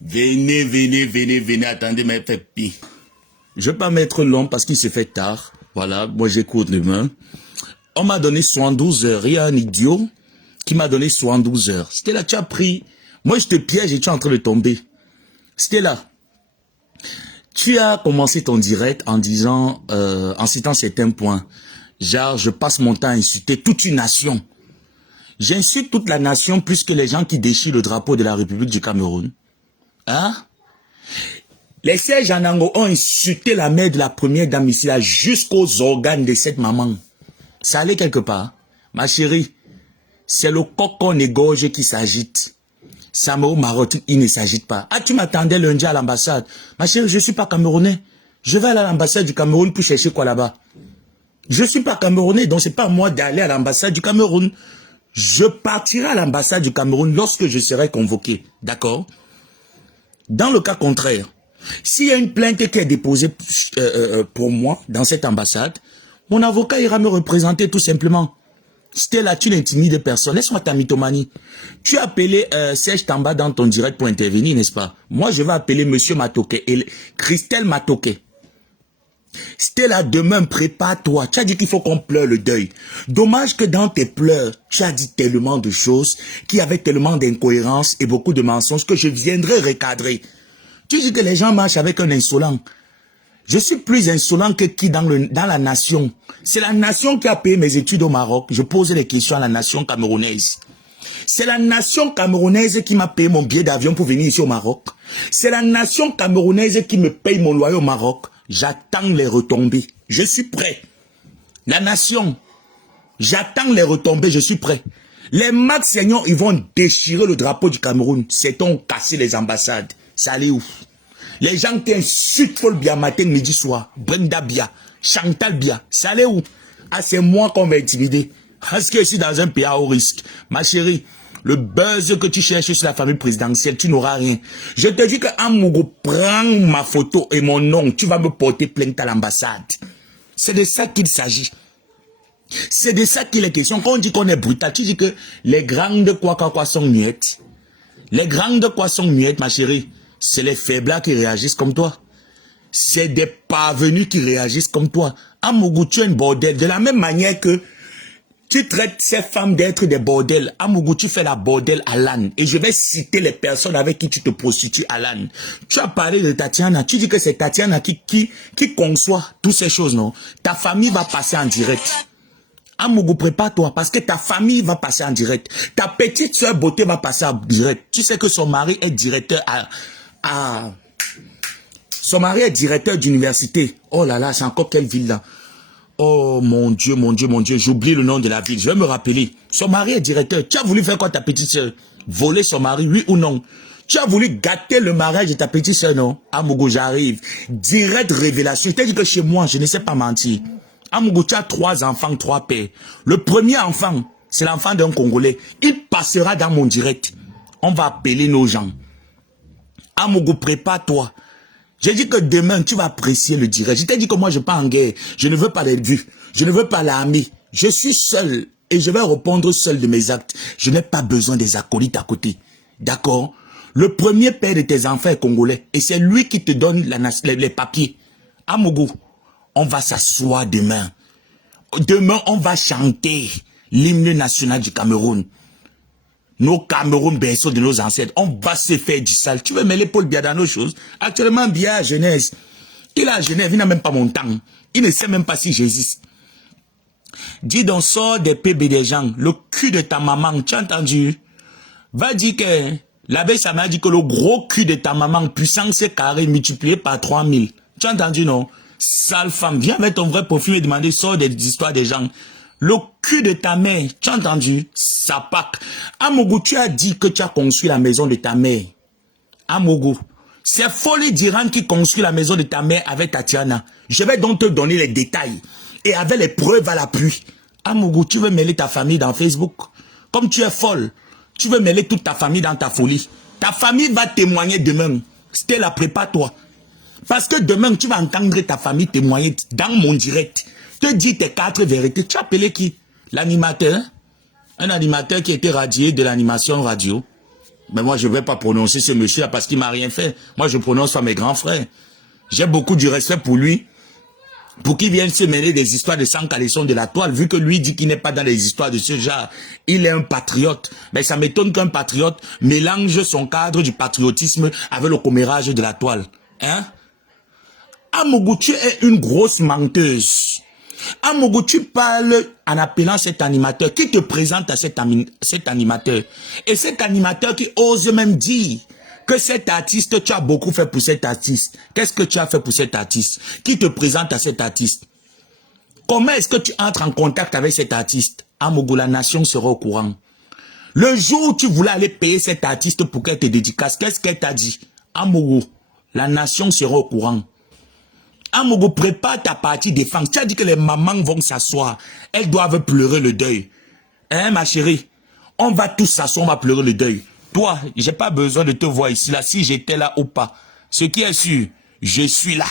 Venez, venez, venez, venez, attendez, mais faites pire. Je ne vais pas mettre long parce qu'il se fait tard. Voilà, moi j'écoute demain. On m'a donné 72 heures. Il y a un idiot qui m'a donné 72 heures. C'était là, tu as pris. Moi je te piège et tu es en train de tomber. C'était là. Tu as commencé ton direct en disant, en citant certains points. Genre, je passe mon temps à insulter toute une nation. J'insulte toute la nation plus que les gens qui déchirent le drapeau de la République du Cameroun. Hein? Les Serge Anango ont insulté la mère de la première dame ici là jusqu'aux organes de cette maman. Ça allait quelque part. Ma chérie, c'est le cocon égorgé qui s'agite. Samuel Marotte, il ne s'agite pas. Ah, tu m'attendais lundi à l'ambassade. Ma chérie, je ne suis pas camerounais. Je vais aller à l'ambassade du Cameroun pour chercher quoi là-bas? Je ne suis pas camerounais, donc c'est pas à moi d'aller à l'ambassade du Cameroun. Je partirai à l'ambassade du Cameroun lorsque je serai convoqué. D'accord? Dans le cas contraire, s'il y a une plainte qui est déposée pour moi dans cette ambassade, mon avocat ira me représenter tout simplement. C'était là, tu n'intimides personne. Laisse-moi ta mythomanie. Tu as appelé Serge Tamba dans ton direct pour intervenir, n'est-ce pas? Moi, je vais appeler Monsieur Matoke et Christelle Matoke. C'était là, demain, prépare-toi. Tu as dit qu'il faut qu'on pleure le deuil. Dommage que dans tes pleurs, tu as dit tellement de choses, qu'il y avait tellement d'incohérences et beaucoup de mensonges que je viendrai recadrer. Tu dis que les gens marchent avec un insolent. Je suis plus insolent que qui dans la nation. C'est la nation qui a payé mes études au Maroc. Je pose les questions à la nation camerounaise. C'est la nation camerounaise qui m'a payé mon billet d'avion pour venir ici au Maroc. C'est la nation camerounaise qui me paye mon loyer au Maroc. J'attends les retombées. Je suis prêt. La nation. J'attends les retombées. Je suis prêt. Les Max Seigneur, ils vont déchirer le drapeau du Cameroun. C'est-on casser les ambassades. Ça allait où? Les gens qui insultent Paul Biya matin, midi, soir. Brenda Biya, Chantal Biya. Ça allait où? Ah, c'est moi qu'on va intimider. Parce que je suis dans un pays à haut risque. Ma chérie, le buzz que tu cherches sur la famille présidentielle, tu n'auras rien. Je te dis que Amougou prend ma photo et mon nom, tu vas me porter plainte à l'ambassade. C'est de ça qu'il s'agit. C'est de ça qu'il est question. Quand on dit qu'on est brutal, tu dis que les grandes quoi sont muettes. Les grandes quoi sont muettes, ma chérie. C'est les faiblards qui réagissent comme toi. C'est des parvenus qui réagissent comme toi. Amougou, tu es un bordel. De la même manière que tu traites ces femmes d'être des bordels. Amougou, tu fais la bordel à l'âne. Et je vais citer les personnes avec qui tu te prostitues à l'âne. Tu as parlé de Tatiana. Tu dis que c'est Tatiana qui conçoit toutes ces choses, non? Ta famille va passer en direct. Amougou, prépare-toi parce que ta famille va passer en direct. Ta petite soeur beauté va passer en direct. Tu sais que son mari est directeur son mari est directeur d'université. Oh là là, c'est encore quelle ville là? Oh mon Dieu, mon Dieu, mon Dieu, j'oublie le nom de la ville. Je vais me rappeler. Son mari est directeur. Tu as voulu faire quoi ta petite soeur? Voler son mari, oui ou non? Tu as voulu gâter le mariage de ta petite soeur, non? Amougou, j'arrive. Direct révélation. Je t'ai dit que chez moi, je ne sais pas mentir. Amougou, tu as 3 enfants, 3 pères. Le premier enfant, c'est l'enfant d'un Congolais. Il passera dans mon direct. On va appeler nos gens. Amougou, prépare-toi. J'ai dit que demain, tu vas apprécier le direct. Je t'ai dit que moi, je pars en guerre. Je ne veux pas les vues. Je ne veux pas l'armée. Je suis seul et je vais répondre seul de mes actes. Je n'ai pas besoin des acolytes à côté. D'accord? Le premier père de tes enfants est congolais et c'est lui qui te donne les papiers. Amougou, on va s'asseoir demain. Demain, on va chanter l'hymne national du Cameroun. Nos Cameroun berceaux de nos ancêtres, on va se faire du sale. Tu veux mêler Paul Biya dans nos choses? Actuellement, Biya à Genève. Il est à Genève, il n'a même pas mon temps. Il ne sait même pas si j'existe. Dis donc, sors des PB des gens. Le cul de ta maman, tu as entendu? Va dire que l'abbé ça m'a dit que le gros cul de ta maman, puissance carré multiplié par 3000. Tu as entendu, non? Sale femme, viens avec ton vrai profil et demander, sors des histoires des gens. Le cul de ta mère, tu as entendu? Sapak. Amougou, tu as dit que tu as construit la maison de ta mère. Amougou, c'est Folie d'Iran qui construit la maison de ta mère avec Tatiana. Je vais donc te donner les détails. Et avec les preuves à l'appui. Amougou, tu veux mêler ta famille dans Facebook? Comme tu es folle, tu veux mêler toute ta famille dans ta folie. Ta famille va témoigner demain. Stella, prépare-toi. Parce que demain, tu vas entendre ta famille témoigner dans mon direct. Te dire tes 4 vérités. Tu as appelé qui? L'animateur? Un animateur qui était radié de l'animation radio. Mais moi, je ne vais pas prononcer ce monsieur-là parce qu'il ne m'a rien fait. Moi, je prononce pas mes grands frères. J'ai beaucoup du respect pour lui. Pour qu'il vienne se mêler des histoires de sang caleçon de la toile, vu que lui dit qu'il n'est pas dans les histoires de ce genre. Il est un patriote. Mais ça m'étonne qu'un patriote mélange son cadre du patriotisme avec le commérage de la toile. Hein? Amougou, tu es une grosse menteuse. Amougou, tu parles en appelant cet animateur. Qui te présente à cet animateur? Et cet animateur qui ose même dire que cet artiste, tu as beaucoup fait pour cet artiste. Qu'est-ce que tu as fait pour cet artiste? Qui te présente à cet artiste? Comment est-ce que tu entres en contact avec cet artiste? Amougou, la nation sera au courant. Le jour où tu voulais aller payer cet artiste pour qu'elle te dédicace, qu'est-ce qu'elle t'a dit? Amougou, la nation sera au courant. Amougou, prépare ta partie défense. Tu as dit que les mamans vont s'asseoir. Elles doivent pleurer le deuil. Hein, ma chérie? On va tous s'asseoir, on va pleurer le deuil. Toi, j'ai pas besoin de te voir ici, là, si j'étais là ou pas. Ce qui est sûr, je suis là.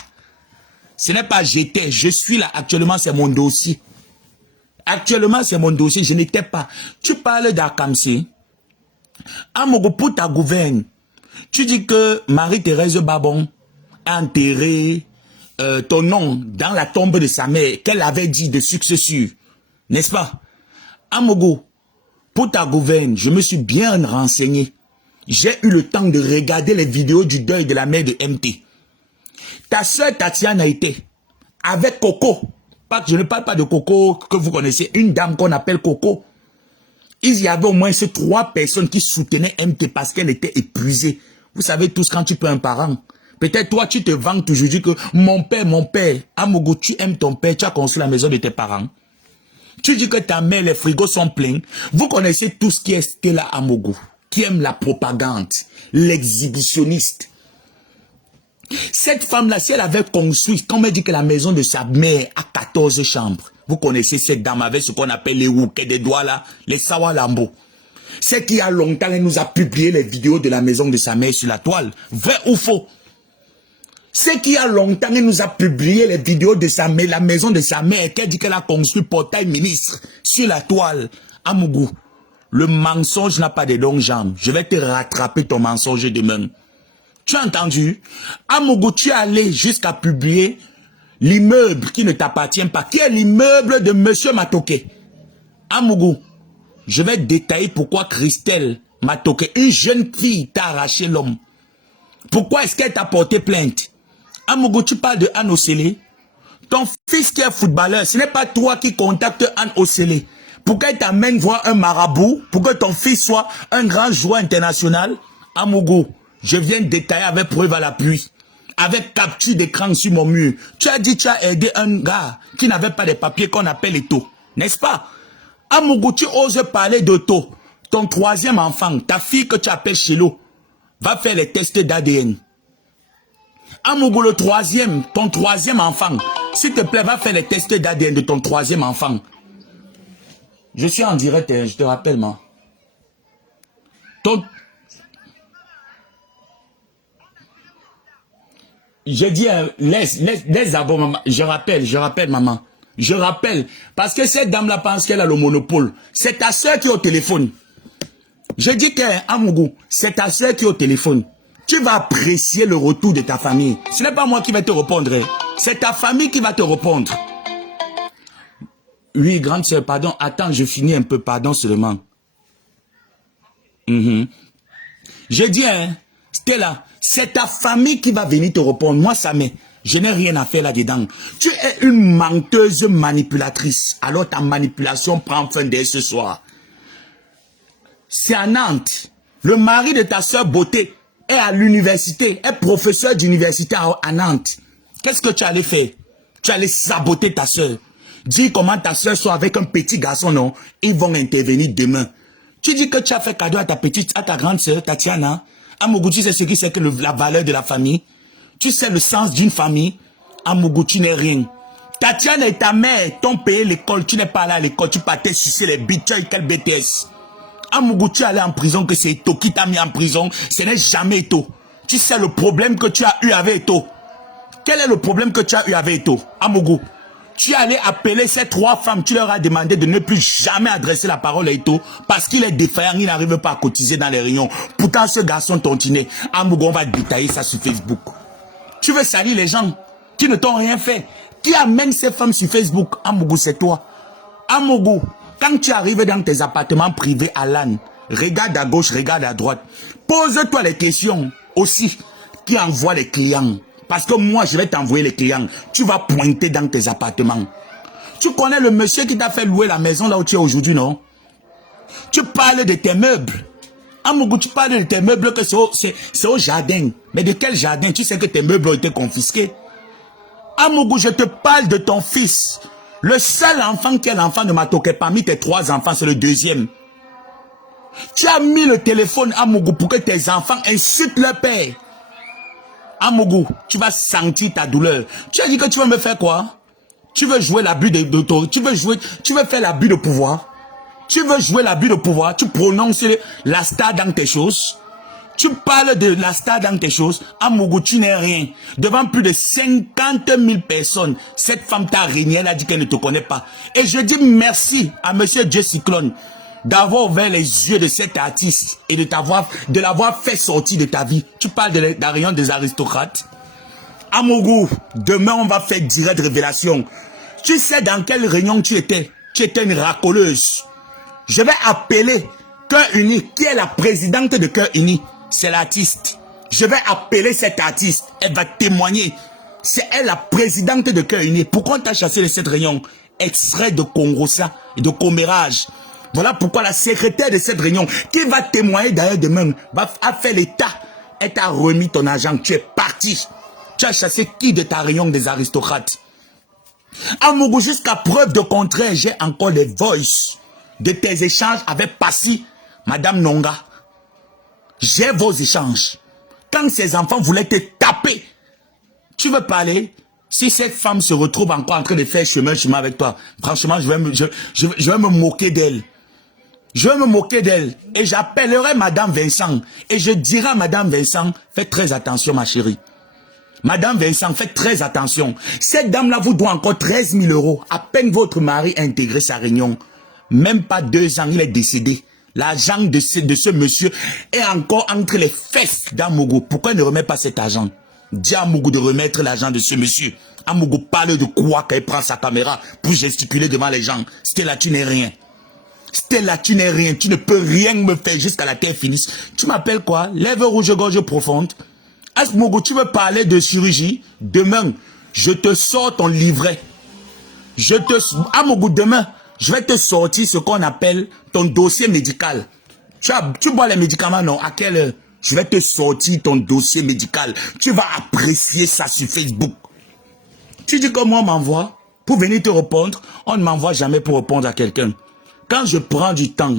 Ce n'est pas j'étais, je suis là. Actuellement, c'est mon dossier. Actuellement, c'est mon dossier, je n'étais pas. Tu parles d'Akamsi. Amougou, pour ta gouverne, tu dis que Marie-Thérèse Babon a enterré ton nom dans la tombe de sa mère, qu'elle avait dit de succès sûr. N'est-ce pas? Amougou, pour ta gouverne, je me suis bien renseigné. J'ai eu le temps de regarder les vidéos du deuil de la mère de MT. Ta soeur Tatiana était avec Coco. Je ne parle pas de Coco que vous connaissez, une dame qu'on appelle Coco. Il y avait au moins ces 3 personnes qui soutenaient MT parce qu'elle était épuisée. Vous savez tous quand tu peux un parent. Peut-être toi, tu te vantes toujours, dis que mon père, Amougou, tu aimes ton père, tu as construit la maison de tes parents. Tu dis que ta mère, les frigos sont pleins. Vous connaissez tout ce qui est Stella Amougou, qui aime la propagande, l'exhibitionniste. Cette femme-là, si elle avait construit, quand on me dit que la maison de sa mère a 14 chambres, vous connaissez cette dame avec ce qu'on appelle les rouquets des doigts là, les sawalambo. C'est qu'il y a longtemps, elle nous a publié les vidéos de la maison de sa mère sur la toile. Vrai ou faux? C'est qu'il y a longtemps, elle nous a publié les vidéos de sa mère, la maison de sa mère, qu'elle dit qu'elle a construit portail ministre sur la toile. Amougou, le mensonge n'a pas de longues jambes. Je vais te rattraper ton mensonge demain. Tu as entendu? Amougou, tu es allé jusqu'à publier l'immeuble qui ne t'appartient pas, qui est l'immeuble de Monsieur Matoke. Amougou, je vais détailler pourquoi Christelle Matoke, une jeune fille, t'a arraché l'homme. Pourquoi est-ce qu'elle t'a porté plainte? Amougou, tu parles de Anne Osélé. Ton fils qui est footballeur, ce n'est pas toi qui contactes Anne Osélé. Pour qu'elle t'amène voir un marabout, pour que ton fils soit un grand joueur international. Amougou, je viens de détailler avec preuve à l'appui. Avec capture d'écran sur mon mur. Tu as dit que tu as aidé un gars qui n'avait pas de papiers qu'on appelle Eto. N'est-ce pas? Amougou, tu oses parler d'Eto. Ton 3e enfant, ta fille que tu appelles Chelo, va faire les tests d'ADN. Amougou, le 3e, ton 3e enfant, s'il te plaît, va faire les tests d'ADN de ton 3e enfant. Je suis en direct, je te rappelle, moi. Je dis, laisse d'abord, maman. Je rappelle, maman. Je rappelle. Parce que cette dame-là pense qu'elle a le monopole. C'est ta soeur qui est au téléphone. Je dis que, Amougou, c'est ta soeur qui est au téléphone. Tu vas apprécier le retour de ta famille. Ce n'est pas moi qui vais te répondre. C'est ta famille qui va te répondre. Oui, grande soeur, pardon. Attends, je finis un peu. Pardon seulement. Je dis, Stella, c'est ta famille qui va venir te répondre. Moi, ça m'est. Je n'ai rien à faire là-dedans. Tu es une menteuse manipulatrice. Alors ta manipulation prend fin dès ce soir. C'est à Nantes. Le mari de ta soeur Beauté est à l'université, est professeur d'université à Nantes. Qu'est-ce que tu allais faire? Tu allais saboter ta soeur. Dis comment ta soeur soit avec un petit garçon, non? Ils vont intervenir demain. Tu dis que tu as fait cadeau à ta grande soeur, Tatiana. Amougou, tu sais ce qui c'est que la valeur de la famille? Tu sais le sens d'une famille? Amougou, tu n'es rien. Tatiana et ta mère t'ont payé l'école, tu n'es pas allé à l'école, tu partais sucer les bites, tu as eu quel BTS? Amougou, tu es allé en prison, que c'est Eto qui t'a mis en prison, ce n'est jamais Eto. Tu sais le problème que tu as eu avec Eto. Quel est le problème que tu as eu avec Eto? Amougou, Tu es allé appeler ces 3 femmes, tu leur as demandé de ne plus jamais adresser la parole à Eto'o parce qu'il est défaillant, il n'arrive pas à cotiser dans les réunions. Pourtant, ce garçon tontiné, Amougou, on va détailler ça sur Facebook. Tu veux salir les gens qui ne t'ont rien fait. Qui amène ces femmes sur Facebook? Amougou, c'est toi. Amougou, quand tu arrives dans tes appartements privés à l'âne, regarde à gauche, regarde à droite. Pose-toi les questions aussi qui envoie les clients. Parce que moi, je vais t'envoyer les clients. Tu vas pointer dans tes appartements. Tu connais le monsieur qui t'a fait louer la maison là où tu es aujourd'hui, non? Tu parles de tes meubles. Amougou, tu parles de tes meubles que c'est au jardin. Mais de quel jardin? Tu sais que tes meubles ont été confisqués. Amougou, je te parle de ton fils. Le seul enfant qui est l'enfant de Matoke parmi tes 3 enfants, c'est le deuxième. Tu as mis le téléphone, Amougou, pour que tes enfants insultent leur père. Amougou, tu vas sentir ta douleur. Tu as dit que tu veux me faire quoi? Tu veux jouer l'abus d'autorité? Tu veux faire l'abus de pouvoir? Tu veux jouer l'abus de pouvoir? Tu prononces la star dans tes choses? Tu parles de la star dans tes choses? Amougou, tu n'es rien. Devant plus de 50 000 personnes, cette femme t'a régné, elle a dit qu'elle ne te connaît pas. Et je dis merci à monsieur Dieu Cyclone d'avoir ouvert les yeux de cet artiste et de l'avoir fait sortir de ta vie. Tu parles de la réunion des aristocrates. Amougou, demain on va faire direct révélation. Tu sais dans quelle réunion tu étais? Tu étais une racoleuse. Je vais appeler Cœur Uni, qui est la présidente de Cœur Uni. C'est l'artiste. Je vais appeler cet artiste. Elle va témoigner. C'est elle la présidente de Cœur Uni. Pourquoi on t'a chassé de cette réunion? Extrait de Congossa et de commérage. Voilà pourquoi la secrétaire de cette réunion, qui va témoigner d'ailleurs demain, a fait l'état. Elle t'a remis ton argent. Tu es parti. Tu as chassé qui de ta réunion des aristocrates? Amougou, jusqu'à preuve de contraire, j'ai encore les voices de tes échanges avec Passy, Madame Nonga. J'ai vos échanges. Quand ces enfants voulaient te taper, tu veux parler? Si cette femme se retrouve encore en train de faire chemin avec toi, franchement, je vais me moquer d'elle. Je vais me moquer d'elle. Et j'appellerai Madame Vincent. Et je dirai à Madame Vincent, faites très attention ma chérie. Madame Vincent, faites très attention. Cette dame-là vous doit encore 13 000 €. À peine votre mari a intégré sa réunion. Même pas 2 ans, il est décédé. L'argent de ce monsieur est encore entre les fesses d'Amougou. Pourquoi il ne remet pas cet argent? Dis à Amougou de remettre l'argent de ce monsieur. Amougou parle de quoi quand il prend sa caméra pour gesticuler devant les gens? Stella, tu n'es rien. Stella, tu n'es rien. Tu ne peux rien me faire jusqu'à la terre finisse. Tu m'appelles quoi? Lèvres rouge, gorge profonde. Amougou, tu veux parler de chirurgie? Demain, je te sors ton livret. Amougou, demain, je vais te sortir ce qu'on appelle ton dossier médical. Tu bois les médicaments, non? À quelle heure? Je vais te sortir ton dossier médical. Tu vas apprécier ça sur Facebook. Tu dis que moi, on m'envoie pour venir te répondre. On ne m'envoie jamais pour répondre à quelqu'un. Quand je prends du temps,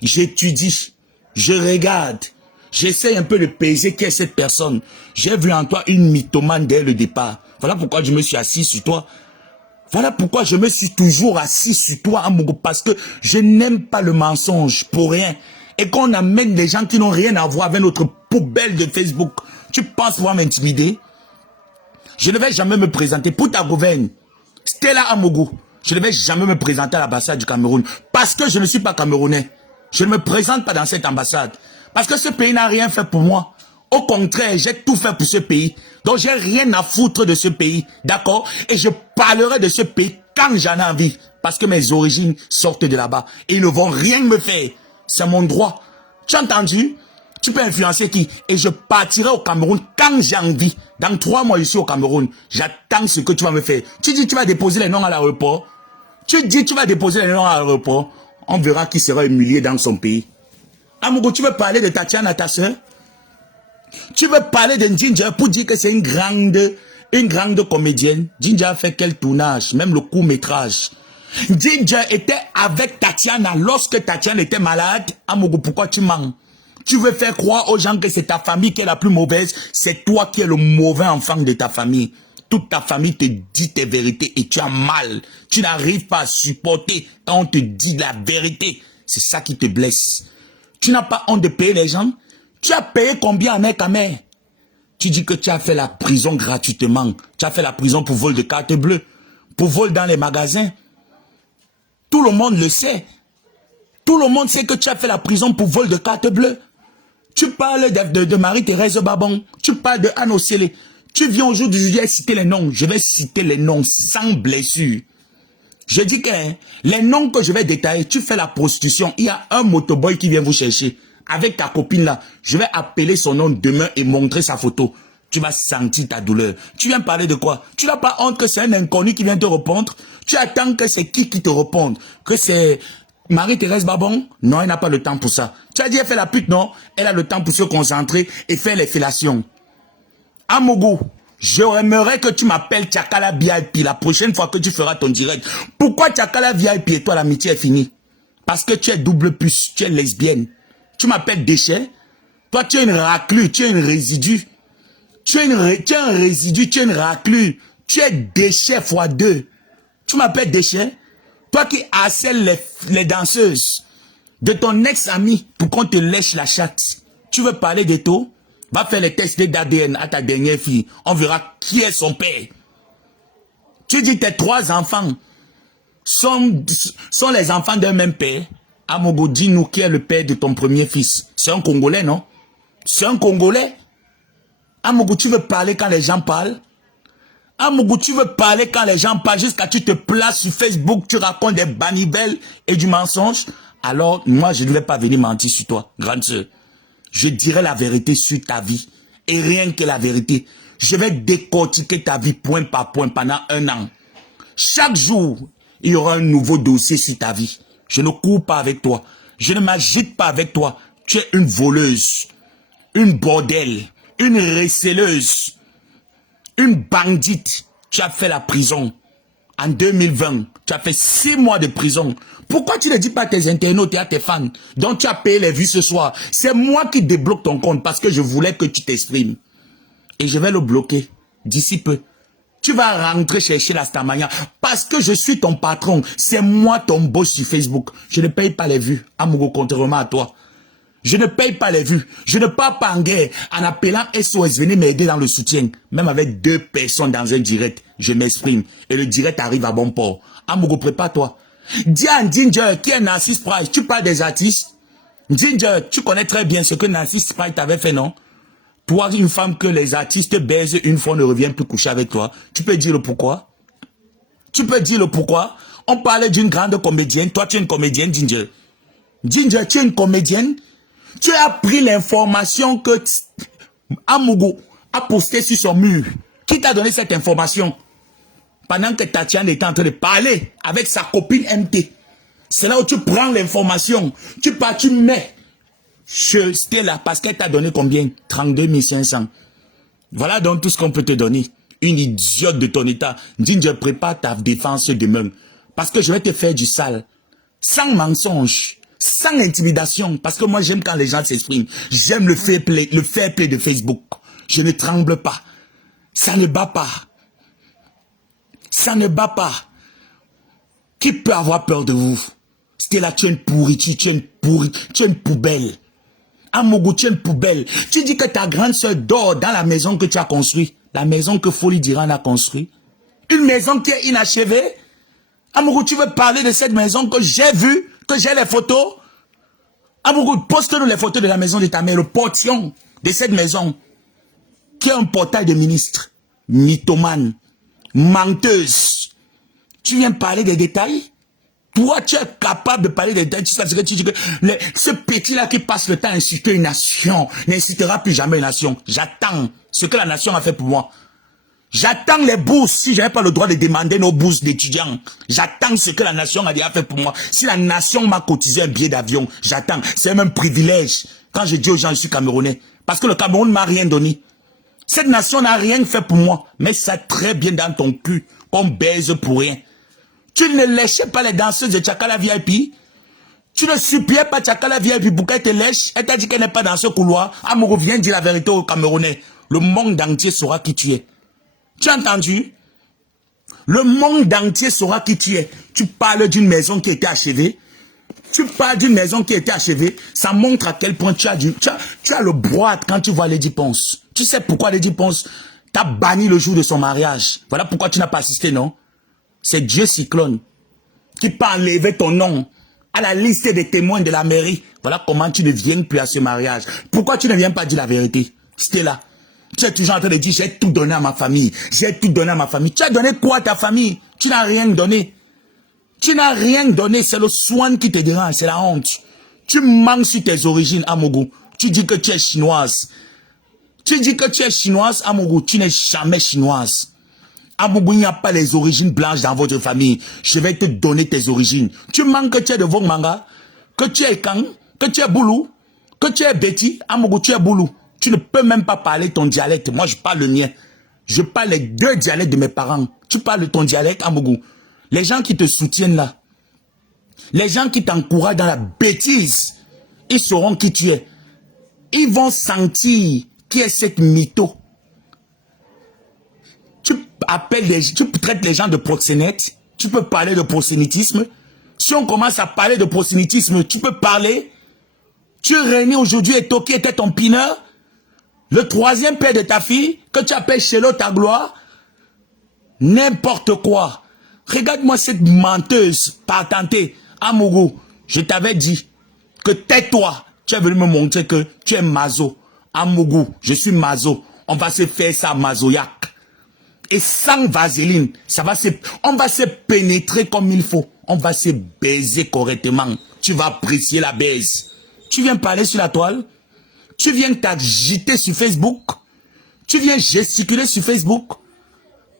j'étudie, je regarde, j'essaie un peu de peser qui est cette personne. J'ai vu en toi une mythomane dès le départ. Voilà pourquoi je me suis assis sur toi. Voilà pourquoi je me suis toujours assis sur toi, Amougou, parce que je n'aime pas le mensonge pour rien. Et qu'on amène des gens qui n'ont rien à voir avec notre poubelle de Facebook. Tu penses pouvoir m'intimider? Je ne vais jamais me présenter pour ta gouverne. Stella Amougou. Je ne vais jamais me présenter à l'ambassade du Cameroun. Parce que je ne suis pas camerounais. Je ne me présente pas dans cette ambassade. Parce que ce pays n'a rien fait pour moi. Au contraire, j'ai tout fait pour ce pays. Donc j'ai rien à foutre de ce pays. D'accord? Et je parlerai de ce pays quand j'en ai envie. Parce que mes origines sortent de là-bas. Et ils ne vont rien me faire. C'est mon droit. Tu as entendu? Tu peux influencer qui? Et je partirai au Cameroun quand j'ai envie. Dans 3 mois, je suis au Cameroun. J'attends ce que tu vas me faire. Tu dis tu vas déposer les noms à l'aéroport. Tu dis tu vas déposer les noms à l'aéroport. On verra qui sera humilié dans son pays. Amougou, tu veux parler de Tatiana, ta soeur? Tu veux parler de Ginger pour dire que c'est une grande comédienne? Ginger a fait quel tournage? Même le court-métrage. Ginger était avec Tatiana lorsque Tatiana était malade. Amougou, pourquoi tu mens? Tu veux faire croire aux gens que c'est ta famille qui est la plus mauvaise. C'est toi qui es le mauvais enfant de ta famille. Toute ta famille te dit tes vérités et tu as mal. Tu n'arrives pas à supporter quand on te dit la vérité. C'est ça qui te blesse. Tu n'as pas honte de payer les gens? Tu as payé combien à mère ta mère? Tu dis que tu as fait la prison gratuitement. Tu as fait la prison pour vol de carte bleue. pour vol dans les magasins. Tout le monde le sait. Tout le monde sait que tu as fait la prison pour vol de carte bleue. Tu parles de Marie-Thérèse Babon. Tu parles de Anne Ossélé. Tu viens aujourd'hui, je vais citer les noms. Je vais citer les noms sans blessure. Je dis que les noms que je vais détailler, tu fais la prostitution. Il y a un motoboy qui vient vous chercher. Avec ta copine là, je vais appeler son nom demain et montrer sa photo. Tu vas sentir ta douleur. Tu viens parler de quoi? Tu n'as pas honte que c'est un inconnu qui vient te répondre? Tu attends que c'est qui te réponde? Que c'est Marie-Thérèse Babon? Non, elle n'a pas le temps pour ça. Tu as dit elle fait la pute, non? Elle a le temps pour se concentrer et faire les fellations. Amougou, j'aimerais que tu m'appelles Tchakala VIP la prochaine fois que tu feras ton direct. Pourquoi Tchakala VIP et toi l'amitié est finie? Parce que tu es double plus, tu es lesbienne. Tu m'appelles déchet? Toi tu es une raclure, tu es une résidu. Tu es un résidu, tu es une raclure. Tu es déchet x2. Tu m'appelles déchet? Toi qui harcèles les danseuses de ton ex-ami pour qu'on te lèche la chatte. Tu veux parler de toi? Va faire les tests d'ADN à ta dernière fille. On verra qui est son père. Tu dis tes 3 enfants sont les enfants d'un même père. Amogo, dis-nous qui est le père de ton premier fils. C'est un Congolais, non? C'est un Congolais. Amogo, tu veux parler quand les gens parlent? Amogo, tu veux parler quand les gens parlent jusqu'à tu te places sur Facebook, tu racontes des banibelles et du mensonge? Alors, moi, je ne vais pas venir mentir sur toi, grande sœur. Je dirai la vérité sur ta vie. Et rien que la vérité. Je vais décortiquer ta vie point par point pendant 1 an. Chaque jour, il y aura un nouveau dossier sur ta vie. Je ne cours pas avec toi. Je ne m'agite pas avec toi. Tu es une voleuse, une bordelle, une récéleuse, une bandite. Tu as fait la prison. En 2020, tu as fait 6 mois de prison. Pourquoi tu ne dis pas à tes internautes et à tes fans dont tu as payé les vues ce soir? C'est moi qui débloque ton compte parce que je voulais que tu t'exprimes. Et je vais le bloquer d'ici peu. Tu vas rentrer chercher la Starmania parce que je suis ton patron. C'est moi ton boss sur Facebook. Je ne paye pas les vues, Amogo, contrairement à toi. Je ne paye pas les vues. Je ne pars pas en guerre en appelant SOS. Venez m'aider dans le soutien. Même avec 2 personnes dans un direct, je m'exprime. Et le direct arrive à bon port. Amogo, prépare-toi. Dis à Ginger qui est Narcisse Price. Tu parles des artistes. Ginger, tu connais très bien ce que Narcisse Price t'avait fait, non? Toi, une femme que les artistes baisent une fois, ne revient plus coucher avec toi. Tu peux dire le pourquoi? Tu peux dire le pourquoi? On parlait d'une grande comédienne. Toi, tu es une comédienne, Ginger. Ginger, tu es une comédienne. Tu as pris l'information que Amougou a posté sur son mur. Qui t'a donné cette information? Pendant que Tatiana était en train de parler avec sa copine MT. C'est là où tu prends l'information. Tu pars, tu mets. C'était là parce qu'elle t'a donné combien? 32 500. Voilà donc tout ce qu'on peut te donner. Une idiote de ton état. Ginger, prépare ta défense demain. Parce que je vais te faire du sale. Sans mensonge. Sans intimidation. Parce que moi, j'aime quand les gens s'expriment. J'aime le fair play de Facebook. Je ne tremble pas. Ça ne bat pas. Ça ne bat pas. Qui peut avoir peur de vous? C'était là, tu es une pourriture, tu es une poubelle. Amougou, tu es une poubelle. Tu dis que ta grande soeur dort dans la maison que tu as construite. La maison que Folie Diran a construite. Une maison qui est inachevée. Amougou, tu veux parler de cette maison que j'ai vue, que j'ai les photos? Amougou, poste-nous les photos de la maison de ta mère, le portillon de cette maison, qui est un portail de ministre. Mythomane, menteuse. Tu viens parler des détails? Toi, tu es capable de parler des détails. Tu sais ce que tu dis que ce petit-là qui passe le temps à insulter une nation n'incitera plus jamais une nation. J'attends ce que la nation a fait pour moi. J'attends les bourses, si je n'avais pas le droit de demander nos bourses d'étudiants. J'attends ce que la nation a déjà fait pour moi. Si la nation m'a cotisé un billet d'avion, j'attends. C'est même un privilège quand je dis aux gens je suis camerounais. Parce que le Cameroun ne m'a rien donné. Cette nation n'a rien fait pour moi. Mais ça très bien dans ton cul qu'on baise pour rien. Tu ne léchais pas les danseuses de Tchakala VIP. Tu ne suppliais pas Tchakala VIP pour qu'elle te lèche. Elle t'a dit qu'elle n'est pas dans ce couloir. Amourou, viens dire la vérité aux Camerounais. Le monde entier saura qui tu es. Tu as entendu? Le monde entier saura qui tu es. Tu parles d'une maison qui était achevée. Tu parles d'une maison qui était achevée. Ça montre à quel point tu as le boîte quand tu vois Lady Ponce. Tu sais pourquoi Lady Ponce t'a banni le jour de son mariage. Voilà pourquoi tu n'as pas assisté, non? C'est Dieu Cyclone qui peut enlever ton nom à la liste des témoins de la mairie. Voilà comment tu ne viens plus à ce mariage. Pourquoi tu ne viens pas dire la vérité? C'était là. Tu es toujours en train de dire, j'ai tout donné à ma famille. J'ai tout donné à ma famille. Tu as donné quoi à ta famille? Tu n'as rien donné. Tu n'as rien donné. C'est le soin qui te dérange. C'est la honte. Tu manques sur tes origines, Amougou. Tu dis que tu es chinoise. Tu dis que tu es chinoise, Amougou. Tu n'es jamais chinoise. Amougou, il n'y a pas les origines blanches dans votre famille. Je vais te donner tes origines. Tu manques que tu es de Vong Manga, que tu es Kang, que tu es Boulou, que tu es Betty. Amougou, tu es Boulou. Tu ne peux même pas parler ton dialecte. Moi, je parle le mien. Je parle les deux dialectes de mes parents. Tu parles ton dialecte, Amougou. Les gens qui te soutiennent là, les gens qui t'encouragent dans la bêtise, ils sauront qui tu es. Ils vont sentir qui est cette mytho. Tu traites les gens de proxénètes. Tu peux parler de proxénétisme. Si on commence à parler de proxénétisme, tu peux parler. Tu réunis aujourd'hui et Toki était ton pineur. Le troisième père de ta fille, que tu appelles Chélo ta gloire. N'importe quoi. Regarde-moi cette menteuse patentée. Amougou, je t'avais dit que tais-toi. Tu es venu me montrer que tu es mazo. Amougou, je suis mazo. On va se faire ça mazoyak. Et sans vaseline, on va se pénétrer comme il faut. On va se baiser correctement. Tu vas apprécier la baise. Tu viens parler sur la toile. Tu viens t'agiter sur Facebook. Tu viens gesticuler sur Facebook.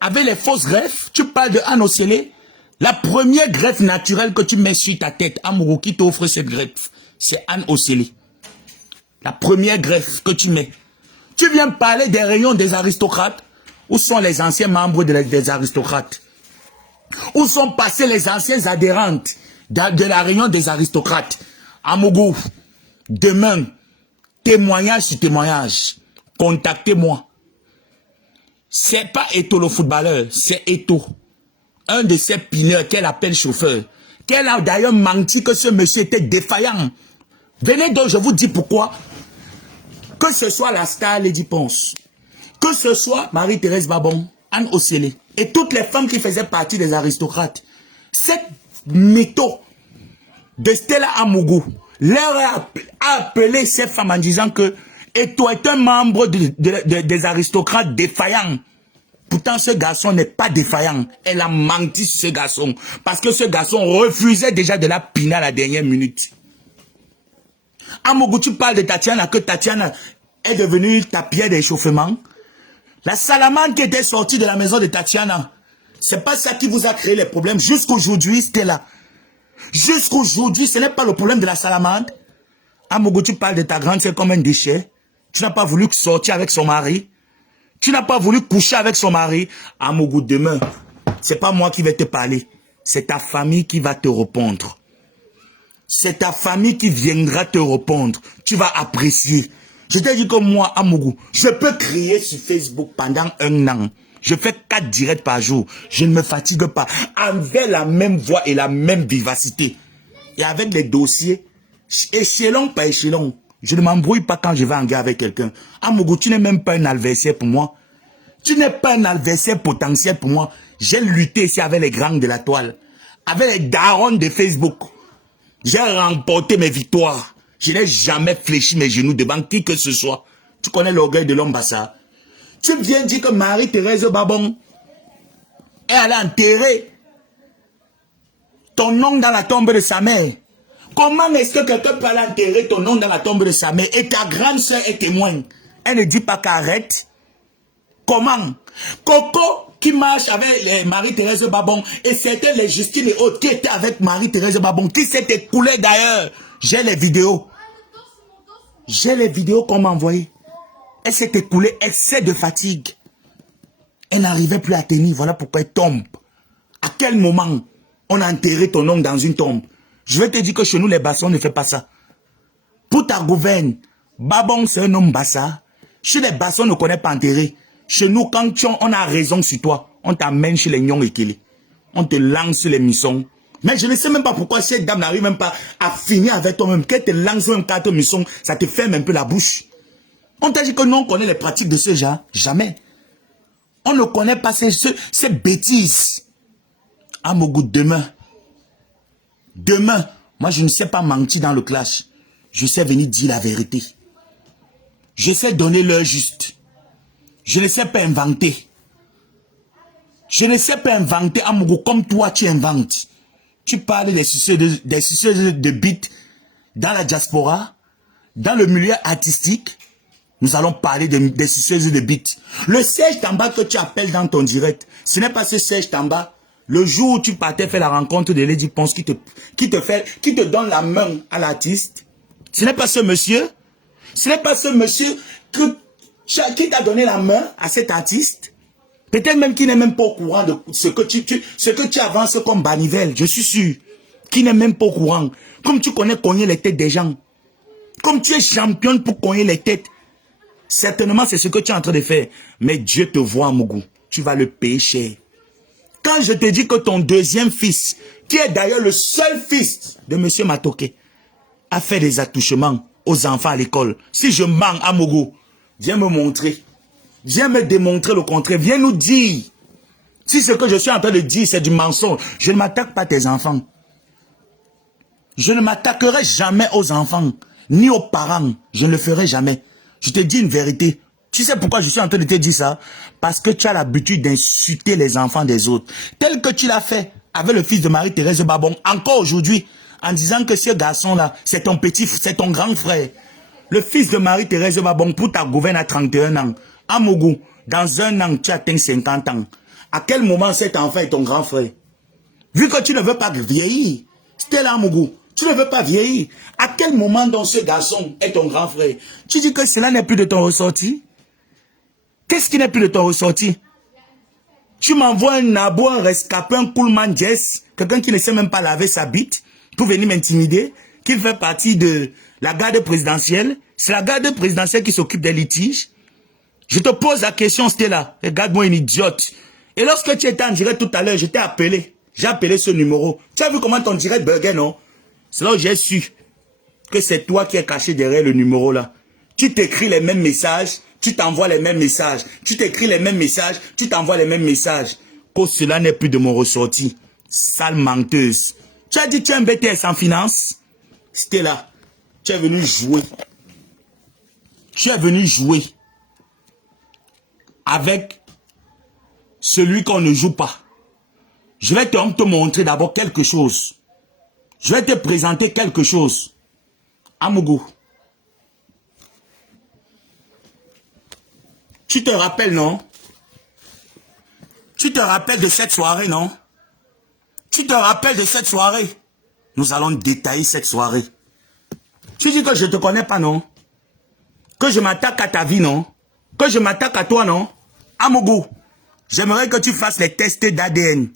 Avec les fausses greffes. Tu parles de Anne Océlé. La première greffe naturelle que tu mets sur ta tête, Amougou, qui t'offre cette greffe, c'est Anne Océlé. La première greffe que tu mets. Tu viens parler des rayons des aristocrates. Où sont les anciens membres des aristocrates? Où sont passés les anciens adhérentes de la réunion des aristocrates? Amougou, demain, témoignage sur témoignage, contactez-moi. C'est pas Eto le footballeur, c'est Eto. Un de ces pineurs qu'elle appelle chauffeur. Qu'elle a d'ailleurs menti que ce monsieur était défaillant. Venez donc, je vous dis pourquoi. Que ce soit la star Lady Ponce, que ce soit Marie-Thérèse Babon, Anne Océlé, et toutes les femmes qui faisaient partie des aristocrates, cette mytho de Stella Amougou leur a appelé ces femmes en disant que Eto est un membre des aristocrates défaillants. Pourtant, ce garçon n'est pas défaillant. Elle a menti sur ce garçon. Parce que ce garçon refusait déjà de la piner à la dernière minute. Amougou, tu parles de Tatiana, que Tatiana est devenue ta pierre d'échauffement. La salamande qui était sortie de la maison de Tatiana, c'est pas ça qui vous a créé les problèmes. Jusqu'aujourd'hui, c'était là. Jusqu'aujourd'hui, ce n'est pas le problème de la salamande. Amougou, tu parles de ta grande sœur comme un déchet. Tu n'as pas voulu sortir avec son mari. Tu n'as pas voulu coucher avec son mari. Amougou, demain, c'est pas moi qui vais te parler. C'est ta famille qui va te répondre. C'est ta famille qui viendra te répondre. Tu vas apprécier. Je t'ai dit que moi, Amougou, je peux crier sur Facebook pendant 1 an. Je fais 4 directs par jour. Je ne me fatigue pas. Avec la même voix et la même vivacité. Et avec les dossiers, échelon par échelon. Je ne m'embrouille pas quand je vais en guerre avec quelqu'un. Amougou, tu n'es même pas un adversaire pour moi. Tu n'es pas un adversaire potentiel pour moi. J'ai lutté ici avec les grands de la toile. Avec les darons de Facebook. J'ai remporté mes victoires. Je n'ai jamais fléchi mes genoux devant qui que ce soit. Tu connais l'orgueil de l'homme bassa. Tu viens dire que Marie-Thérèse Babon est allée enterrer ton nom dans la tombe de sa mère. Comment est-ce que quelqu'un peut aller enterrer ton nom dans la tombe de sa mère et ta grande soeur est témoin? Elle ne dit pas qu'arrête. Comment? Coco qui marche avec Marie-Thérèse Babon et c'était les Justine et autres qui étaient avec Marie-Thérèse Babon qui s'est écoulé d'ailleurs. J'ai les vidéos. J'ai les vidéos qu'on m'a envoyées. Elle s'est écoulée, excès de fatigue. Elle n'arrivait plus à tenir. Voilà pourquoi elle tombe. À quel moment on a enterré ton nom dans une tombe? Je vais te dire que chez nous, les bassons ne font pas ça. Pour ta gouverne, Babon, c'est un homme bassa. Chez les bassons, on ne connaît pas enterrer. Chez nous, quand on a raison sur toi, on t'amène chez les Nyong et Kélé. On te lance sur les missons. Mais je ne sais même pas pourquoi cette dame n'arrive même pas à finir avec toi-même. Qu'elle te lance même 4 missons, ça te ferme un peu la bouche. On t'a dit que nous, on connaît les pratiques de ce genre. Jamais. On ne connaît pas ces bêtises. Amougou, demain. Demain, moi je ne sais pas mentir dans le clash. Je sais venir dire la vérité. Je sais donner l'heure juste. Je ne sais pas inventer. Je ne sais pas inventer, Amougou, comme toi tu inventes. Tu parles des suceuses de beat dans la diaspora, dans le milieu artistique. Nous allons parler des suceuses de beat. Le Serge Tamba que tu appelles dans ton direct, ce n'est pas ce Serge Tamba. Le jour où tu partais faire la rencontre de Lady Ponce qui te donne la main à l'artiste. Ce n'est pas ce monsieur. Ce n'est pas ce monsieur qui t'a donné la main à cet artiste. Peut-être même qu'il n'est même pas au courant de ce que tu avances comme Banivelle. Je suis sûr qu'il n'est même pas au courant. Comme tu connais cogner les têtes des gens. Comme tu es championne pour cogner les têtes. Certainement, c'est ce que tu es en train de faire. Mais Dieu te voit, Mougou. Tu vas le payer cher. Quand je te dis que ton deuxième fils, qui est d'ailleurs le seul fils de M. Matoke, a fait des attouchements aux enfants à l'école. Si je mens à Mougou, viens me montrer. Viens me démontrer le contraire. Viens nous dire. Si ce que je suis en train de dire, c'est du mensonge, je ne m'attaque pas à tes enfants. Je ne m'attaquerai jamais aux enfants, ni aux parents. Je ne le ferai jamais. Je te dis une vérité. Tu sais pourquoi je suis en train de te dire ça? Parce que tu as l'habitude d'insulter les enfants des autres. Tel que tu l'as fait avec le fils de Marie-Thérèse Babon, encore aujourd'hui, en disant que ce garçon-là, c'est ton petit, c'est ton grand frère. Le fils de Marie-Thérèse Babon, pour ta gouverne à 31 ans, à Mougou, dans un an, tu atteins 50 ans. À quel moment cet enfant est ton grand frère? Vu que tu ne veux pas vieillir, c'était là, Mougou. Tu ne veux pas vieillir. À quel moment donc ce garçon est ton grand frère? Tu dis que cela n'est plus de ton ressorti? Qu'est-ce qui n'est plus de ton ressorti? Tu m'envoies un nabo, un rescapé, un coolman Jess, quelqu'un qui ne sait même pas laver sa bite, pour venir m'intimider, qui fait partie de la garde présidentielle. C'est la garde présidentielle qui s'occupe des litiges. Je te pose la question, Stella. Regarde-moi une idiote. Et lorsque tu étais en direct tout à l'heure, je t'ai appelé. J'ai appelé ce numéro. Tu as vu comment ton direct buguait, non? C'est là où j'ai su que c'est toi qui es caché derrière le numéro là. Tu t'écris les mêmes messages, tu t'envoies les mêmes messages. Tu t'écris les mêmes messages, tu t'envoies les mêmes messages. Que cela n'est plus de mon ressorti. Sale menteuse. Tu as dit tu es un BTS en finance. C'était là. Tu es venu jouer. Tu es venu jouer avec celui qu'on ne joue pas. Je vais te montrer d'abord quelque chose. Je vais te présenter quelque chose. Amougou. Tu te rappelles, non? Tu te rappelles de cette soirée, non? Tu te rappelles de cette soirée? Nous allons détailler cette soirée. Tu dis que je ne te connais pas, non? Que je m'attaque à ta vie, non? Que je m'attaque à toi, non? Amougou, j'aimerais que tu fasses les tests d'ADN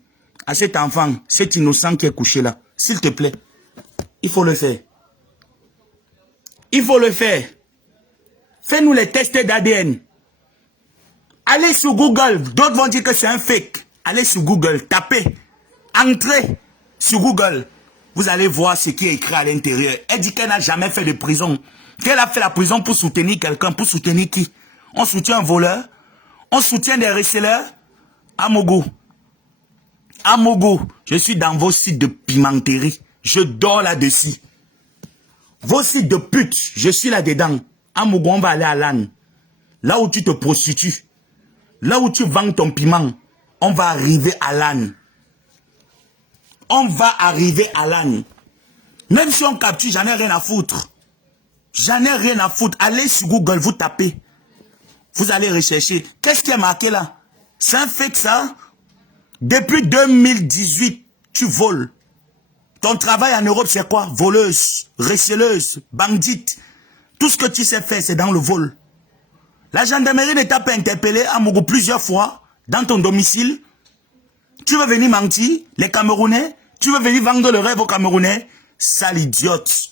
à cet enfant, cet innocent qui est couché là. S'il te plaît. Il faut le faire. Il faut le faire. Fais-nous les tests d'ADN. Allez sur Google. D'autres vont dire que c'est un fake. Allez sur Google. Tapez. Entrez sur Google. Vous allez voir ce qui est écrit à l'intérieur. Elle dit qu'elle n'a jamais fait de prison. Qu'elle a fait la prison pour soutenir quelqu'un. Pour soutenir qui? On soutient un voleur. On soutient des receleurs. Amougou. Amougou. Je suis dans vos sites de pimenterie. Je dors là-dessus. Vos sites de pute. Je suis là-dedans. Amougou, on va aller à l'âne. Là où tu te prostitues. Là où tu vends ton piment. On va arriver à l'âne. On va arriver à l'âne. Même si on capture, j'en ai rien à foutre. J'en ai rien à foutre. Allez sur Google, vous tapez. Vous allez rechercher. Qu'est-ce qui est marqué là? C'est un fake ça? Depuis 2018, tu voles. Ton travail en Europe, c'est quoi? Voleuse, receleuse, bandite. Tout ce que tu sais faire, c'est dans le vol. La gendarmerie ne t'a pas interpellé à Mougou plusieurs fois dans ton domicile. Tu veux venir mentir, les Camerounais? Tu veux venir vendre le rêve aux Camerounais? Sale idiote.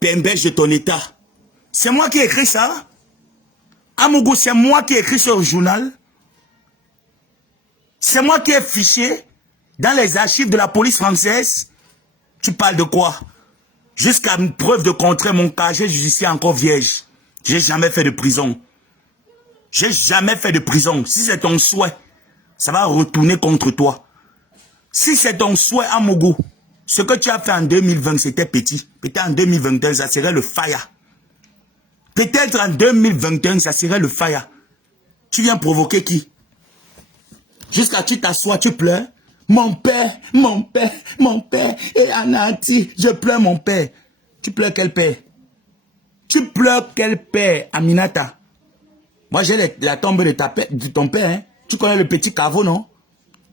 Pembèche de ton état. C'est moi qui ai écrit ça? Amougou, c'est moi qui ai écrit ce journal. C'est moi qui ai fiché dans les archives de la police française. Tu parles de quoi? Jusqu'à une preuve de contraire, mon casier judiciaire encore vierge. J'ai jamais fait de prison. J'ai jamais fait de prison. Si c'est ton souhait, ça va retourner contre toi. Si c'est ton souhait, Amougou, ce que tu as fait en 2020, c'était petit. Peut-être en 2021, ça serait le fire. Peut-être en 2021, ça serait le fire. Tu viens provoquer qui? Jusqu'à tu t'assois, tu pleures. Mon père, mon père, mon père. Et Ananti, je pleure mon père. Tu pleures quel père? Tu pleures quel père, Aminata? Moi, j'ai la tombe de ton père. Hein? Tu connais le petit caveau, non?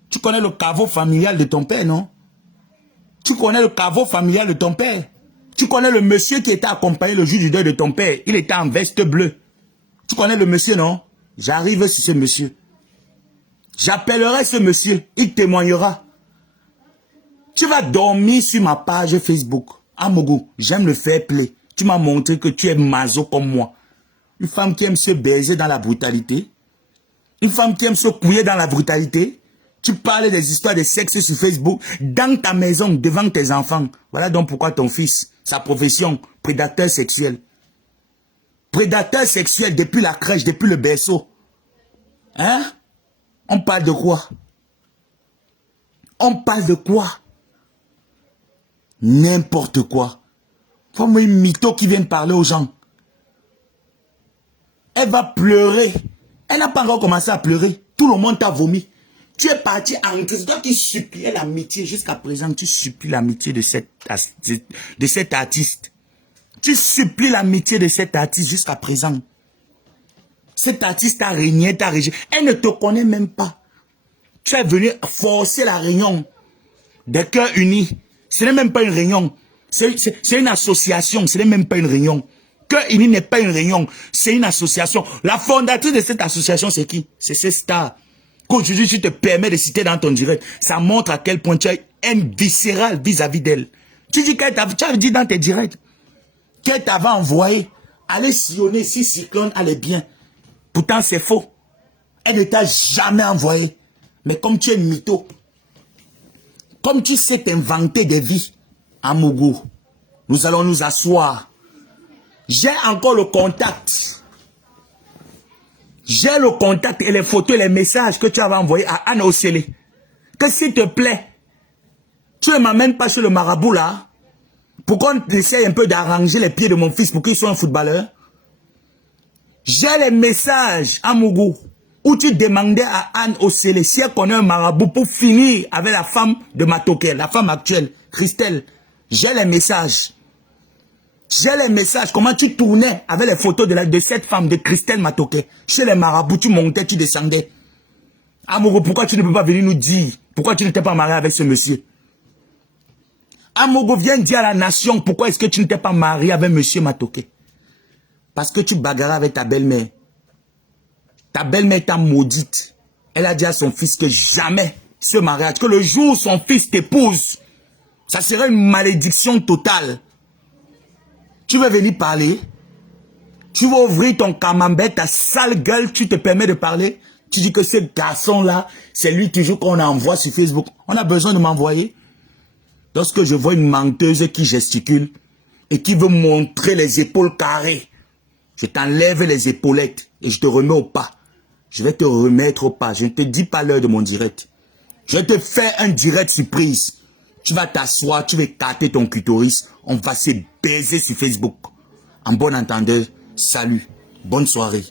Tu connais le caveau familial de ton père, non? Tu connais le caveau familial de ton père? Tu connais le monsieur qui était accompagné le jour du deuil de ton père? Il était en veste bleue. Tu connais le monsieur, non? J'arrive sur ce monsieur. J'appellerai ce monsieur. Il témoignera. Tu vas dormir sur ma page Facebook. Amougou, j'aime le fair play. Tu m'as montré que tu es maso comme moi. Une femme qui aime se baiser dans la brutalité. Une femme qui aime se couiller dans la brutalité. Tu parles des histoires de sexe sur Facebook, dans ta maison, devant tes enfants. Voilà donc pourquoi ton fils, sa profession, prédateur sexuel. Prédateur sexuel depuis la crèche, depuis le berceau. Hein? On parle de quoi? On parle de quoi? N'importe quoi. Comme une mytho qui vient parler aux gens. Elle va pleurer. Elle n'a pas encore commencé à pleurer. Tout le monde t'a vomi. Tu es parti en... C'est toi qui suppliais l'amitié. Jusqu'à présent, tu supplies l'amitié de cet artiste. Tu supplies l'amitié de cet artiste jusqu'à présent. Cet artiste a régné, t'a régé. Elle ne te connaît même pas. Tu es venu forcer la réunion des cœurs unis. Ce n'est même pas une réunion. C'est une association. Ce n'est même pas une réunion. Cœur unis n'est pas une réunion. C'est une association. La fondatrice de cette association, c'est qui? C'est ces stars. Qu'aujourd'hui, tu te permets de citer dans ton direct. Ça montre à quel point tu as une viscérale vis-à-vis d'elle. Tu dis qu'elle t'a... Tu as dit dans tes directs qu'elle t'avait envoyé aller sillonner si Cyclone allait bien. Pourtant, c'est faux. Elle ne t'a jamais envoyé. Mais comme tu es mytho, comme tu sais t'inventer des vies, Amougou, nous allons nous asseoir. J'ai encore le contact. J'ai le contact et les photos et les messages que tu avais envoyés à Anne Osele. Que s'il te plaît, tu ne m'amènes pas chez le marabout là, pour qu'on essaye un peu d'arranger les pieds de mon fils pour qu'il soit un footballeur. J'ai les messages, Amougou, où tu demandais à Anne Osele si elle connaît un marabout pour finir avec la femme de Matoke, la femme actuelle, Christelle. J'ai les messages. J'ai les messages. Comment tu tournais avec les photos de cette femme, de Christelle Matoke. Chez les marabouts, tu montais, tu descendais. Amougou, pourquoi tu ne peux pas venir nous dire? Pourquoi tu n'étais pas marié avec ce monsieur? Amougou, viens dire à la nation pourquoi est-ce que tu n'étais pas marié avec monsieur Matoke. Parce que tu bagarrais avec ta belle-mère. Ta belle-mère t'a maudite. Elle a dit à son fils que jamais ce mariage, que le jour où son fils t'épouse, ça serait une malédiction totale. Tu veux venir parler? Tu veux ouvrir ton camembert, ta sale gueule, tu te permets de parler? Tu dis que ce garçon-là, c'est lui toujours qu'on envoie sur Facebook. On a besoin de m'envoyer. Lorsque je vois une menteuse qui gesticule et qui veut montrer les épaules carrées, je t'enlève les épaulettes et je te remets au pas. Je vais te remettre au pas. Je ne te dis pas l'heure de mon direct. Je te fais un direct surprise. Tu vas t'asseoir, tu vas écarter ton clitoris. On va se baiser sur Facebook. En bon entendeur, salut. Bonne soirée.